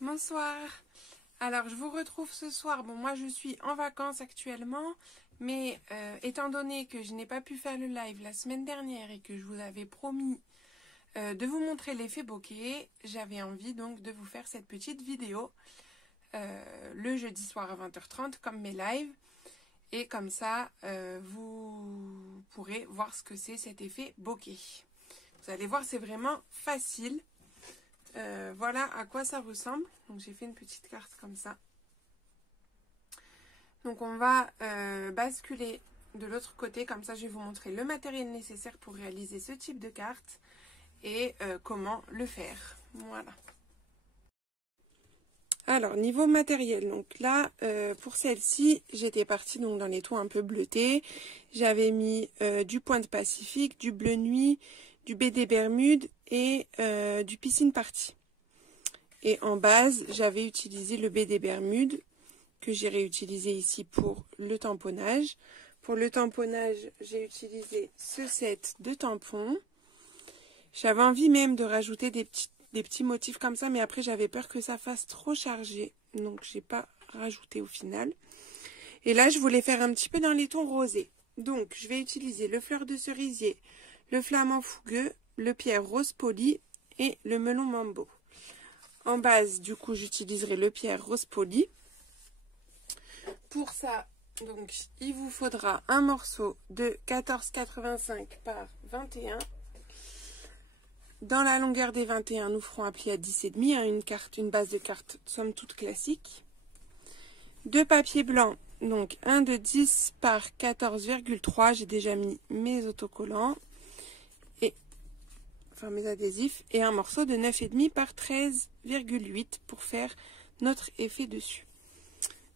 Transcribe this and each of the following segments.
Bonsoir. Alors je vous retrouve ce soir. Bon, moi je suis en vacances actuellement, mais étant donné que je n'ai pas pu faire le live la semaine dernière et que je vous avais promis de vous montrer l'effet bokeh, j'avais envie donc de vous faire cette petite vidéo le jeudi soir à 20h30 comme mes lives. Et comme ça, vous pourrez voir ce que c'est cet effet bokeh. Vous allez voir, c'est vraiment facile. Voilà à quoi ça ressemble. Donc j'ai fait une petite carte comme ça. Donc on va basculer de l'autre côté. Comme ça, je vais vous montrer le matériel nécessaire pour réaliser ce type de carte et comment le faire. Voilà. Alors, niveau matériel, donc là, pour celle-ci, j'étais partie donc dans les tons un peu bleutés. J'avais mis du Pointe Pacifique, du Bleu Nuit, du BD Bermude et du Piscine Party. Et en base, j'avais utilisé le BD Bermude que j'ai réutilisé ici pour le tamponnage. Pour le tamponnage, j'ai utilisé ce set de tampons. J'avais envie même de rajouter des petits motifs comme ça, mais après j'avais peur que ça fasse trop chargé, donc j'ai pas rajouté au final. Et là, je voulais faire un petit peu dans les tons rosés. Donc, je vais utiliser le fleur de cerisier, le flamant fougueux, le pierre rose poli et le melon mambo. En base, du coup, j'utiliserai le pierre rose poli. Pour ça, donc, il vous faudra un morceau de 14,85 par 21. Dans la longueur des 21, nous ferons un pli à 10,5, hein, une base de carte somme toute classique. Deux papiers blancs, donc un de 10 par 14,3. J'ai déjà mis mes autocollants. Mes adhésifs, et un morceau de 9,5 par 13,8 pour faire notre effet dessus.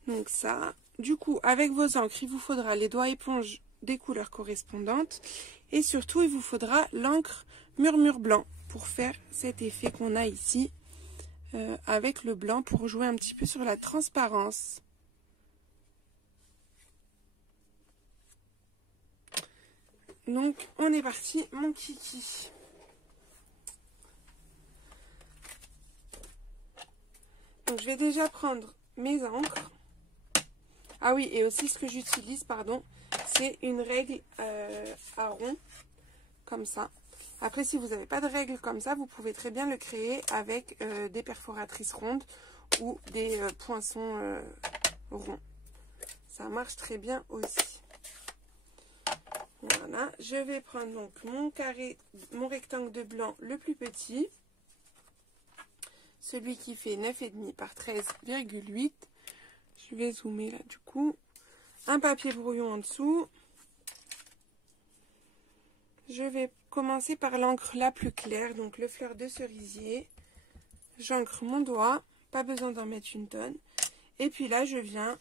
Donc ça, du coup, avec vos encres, il vous faudra les doigts éponges des couleurs correspondantes, et surtout, il vous faudra l'encre murmure blanc pour faire cet effet qu'on a ici avec le blanc, pour jouer un petit peu sur la transparence. Donc, on est parti, mon kiki. Donc, je vais déjà prendre mes encres. Ah oui, et aussi ce que j'utilise, pardon, c'est une règle à rond, comme ça. Après, si vous n'avez pas de règle comme ça, vous pouvez très bien le créer avec des perforatrices rondes ou des poinçons ronds. Ça marche très bien aussi. Voilà, je vais prendre donc mon rectangle de blanc le plus petit. Celui qui fait 9,5 par 13,8. Je vais zoomer là du coup. Un papier brouillon en dessous. Je vais commencer par l'encre la plus claire, donc le fleur de cerisier. J'encre mon doigt, pas besoin d'en mettre une tonne. Et puis là, je viens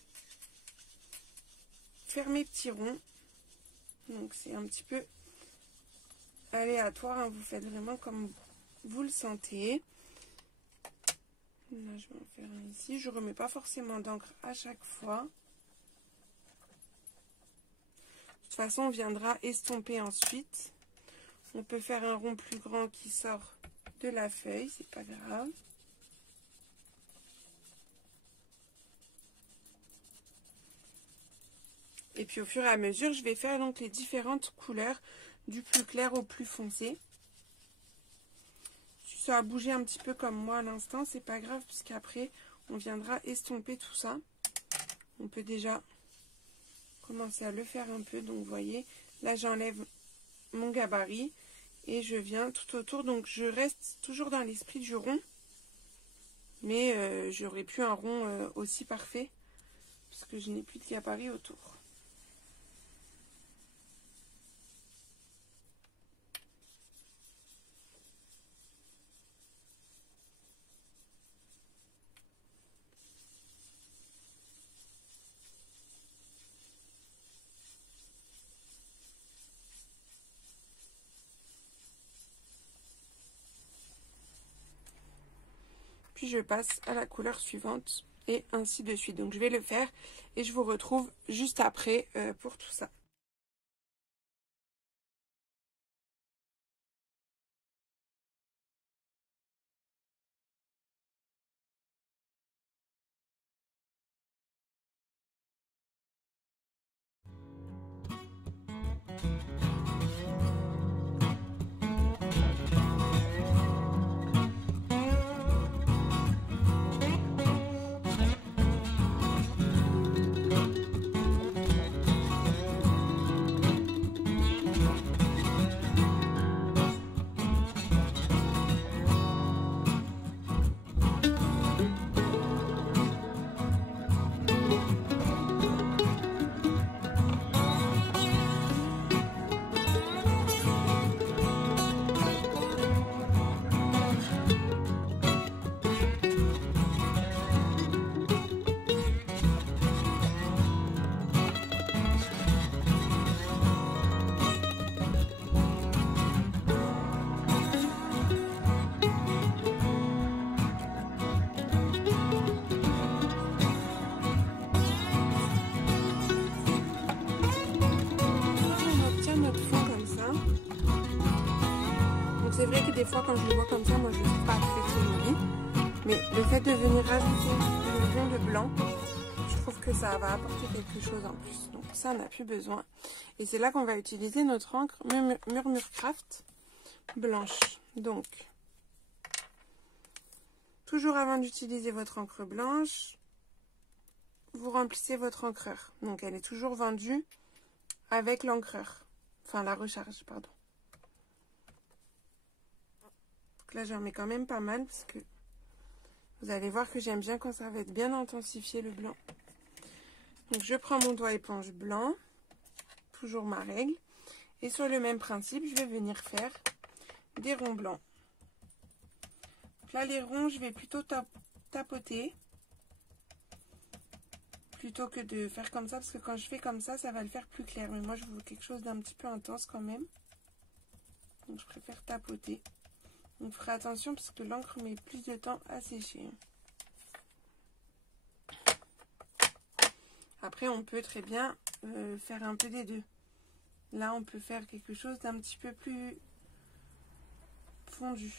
faire mes petits ronds. Donc c'est un petit peu aléatoire, hein. Vous faites vraiment comme vous le sentez. Là, je vais en faire un ici. Je ne remets pas forcément d'encre à chaque fois. De toute façon, on viendra estomper ensuite. On peut faire un rond plus grand qui sort de la feuille, c'est pas grave. Et puis au fur et à mesure, je vais faire donc les différentes couleurs du plus clair au plus foncé. Si ça a bougé un petit peu comme moi à l'instant, c'est pas grave, puisqu'après on viendra estomper tout ça. On peut déjà commencer à le faire un peu. Donc vous voyez, là j'enlève mon gabarit et je viens tout autour. Donc je reste toujours dans l'esprit du rond, mais j'aurais pu un rond aussi parfait, puisque je n'ai plus de gabarit autour. Puis je passe à la couleur suivante et ainsi de suite. Donc je vais le faire et je vous retrouve juste après pour tout ça. C'est vrai que des fois quand je le vois comme ça, moi je ne trouve pas très joli. Mais le fait de venir rajouter une lion de blanc, je trouve que ça va apporter quelque chose en plus. Donc ça on n'a plus besoin. Et c'est là qu'on va utiliser notre encre Murmurcraft blanche. Donc, toujours avant d'utiliser votre encre blanche, vous remplissez votre encreur. Donc elle est toujours vendue avec l'encreur. Enfin la recharge, pardon. Là j'en mets quand même pas mal parce que vous allez voir que j'aime bien quand ça va être bien intensifié le blanc. Donc je prends mon doigt éponge blanc, toujours ma règle, et sur le même principe je vais venir faire des ronds blancs. Donc là les ronds je vais plutôt tapoter plutôt que de faire comme ça parce que quand je fais comme ça va le faire plus clair, mais moi je veux quelque chose d'un petit peu intense quand même, donc je préfère tapoter. Donc ferez attention parce que l'encre met plus de temps à sécher. Après on peut très bien faire un peu des deux. Là on peut faire quelque chose d'un petit peu plus fondu.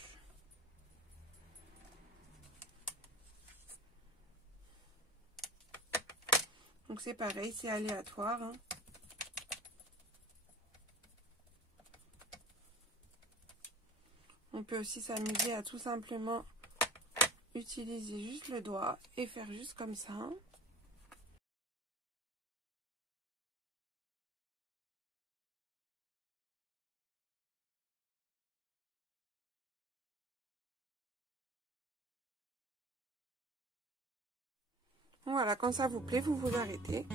Donc c'est pareil, c'est aléatoire, hein. On peut aussi s'amuser à tout simplement utiliser juste le doigt et faire juste comme ça. Voilà, quand ça vous plaît, vous vous arrêtez.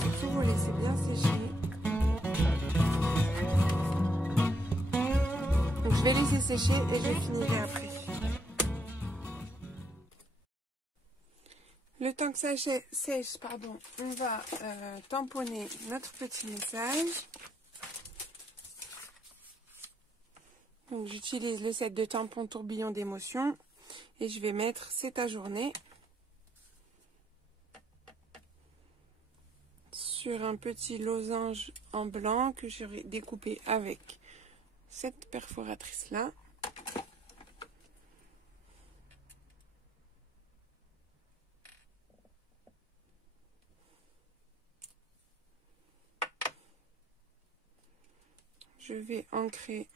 Surtout, vous laissez bien sécher. Donc je vais laisser sécher et je finirai après. Le temps que ça sèche, pardon, on va tamponner notre petit message. Donc j'utilise le set de tampons tourbillon d'émotion et je vais mettre c'est ta journée sur un petit losange en blanc que j'aurai découpé avec cette perforatrice là. Je vais ancrer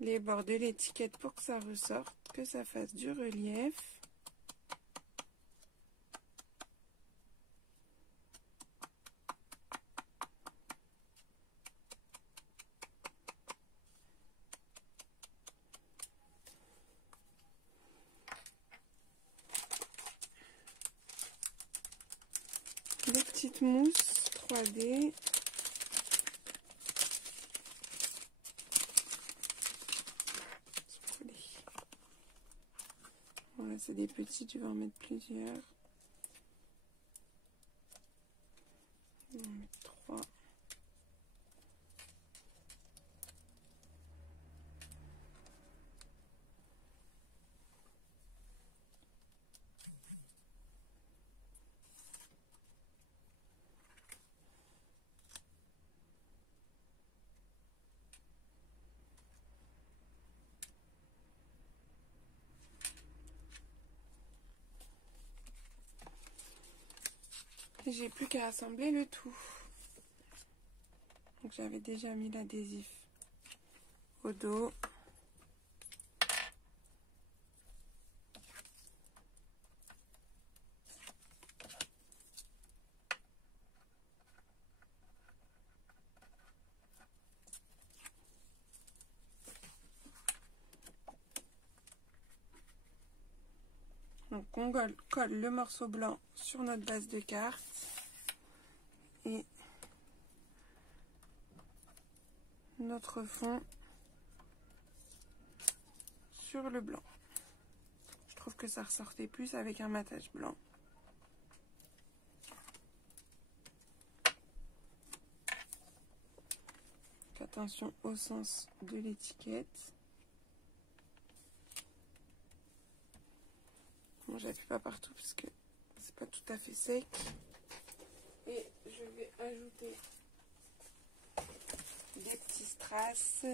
les bords de l'étiquette pour que ça ressorte, que ça fasse du relief. Des petites mousses 3D. Voilà, c'est des petits, tu vas en mettre plusieurs. On va en mettre 3. J'ai plus qu'à assembler le tout. Donc j'avais déjà mis l'adhésif au dos. Donc on colle le morceau blanc sur notre base de carte et notre fond sur le blanc. Je trouve que ça ressortait plus avec un matage blanc. Donc, attention au sens de l'étiquette. Bon, j'appuie pas partout parce que c'est pas tout à fait sec. Et je vais ajouter des petits strass.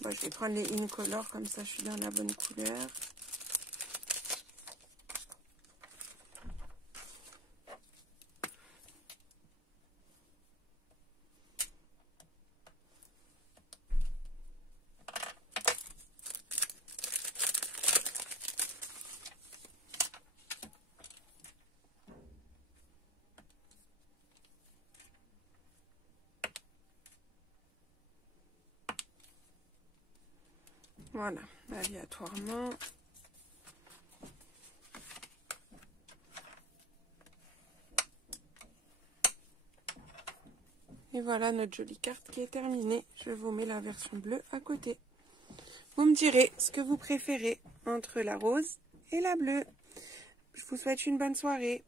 Bon, je vais prendre les Incolor, comme ça je suis dans la bonne couleur. Voilà, aléatoirement. Et voilà notre jolie carte qui est terminée. Je vous mets la version bleue à côté. Vous me direz ce que vous préférez entre la rose et la bleue. Je vous souhaite une bonne soirée.